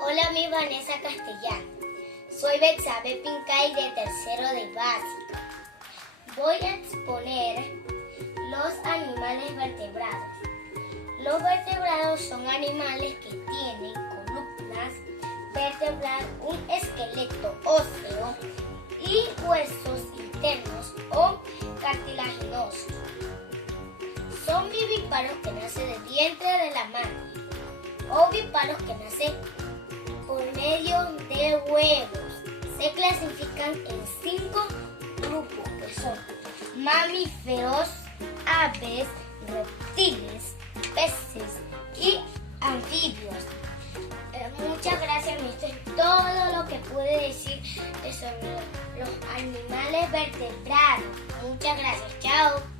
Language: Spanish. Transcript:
Hola, mi Vanessa Castellano. Soy Betsabe Pincay de tercero de básica. Voy a exponer los animales vertebrados. Los vertebrados son animales que tienen columnas vertebrales, un esqueleto óseo y huesos internos o cartilaginosos. Son vivíparos que nacen del vientre de la madre, ovíparos que nacen por medio de huevos. Se clasifican en 5 grupos que son mamíferos, aves, reptiles, peces y anfibios. Muchas gracias, esto es todo lo que pude decir sobre los animales vertebrados. Muchas gracias, chao.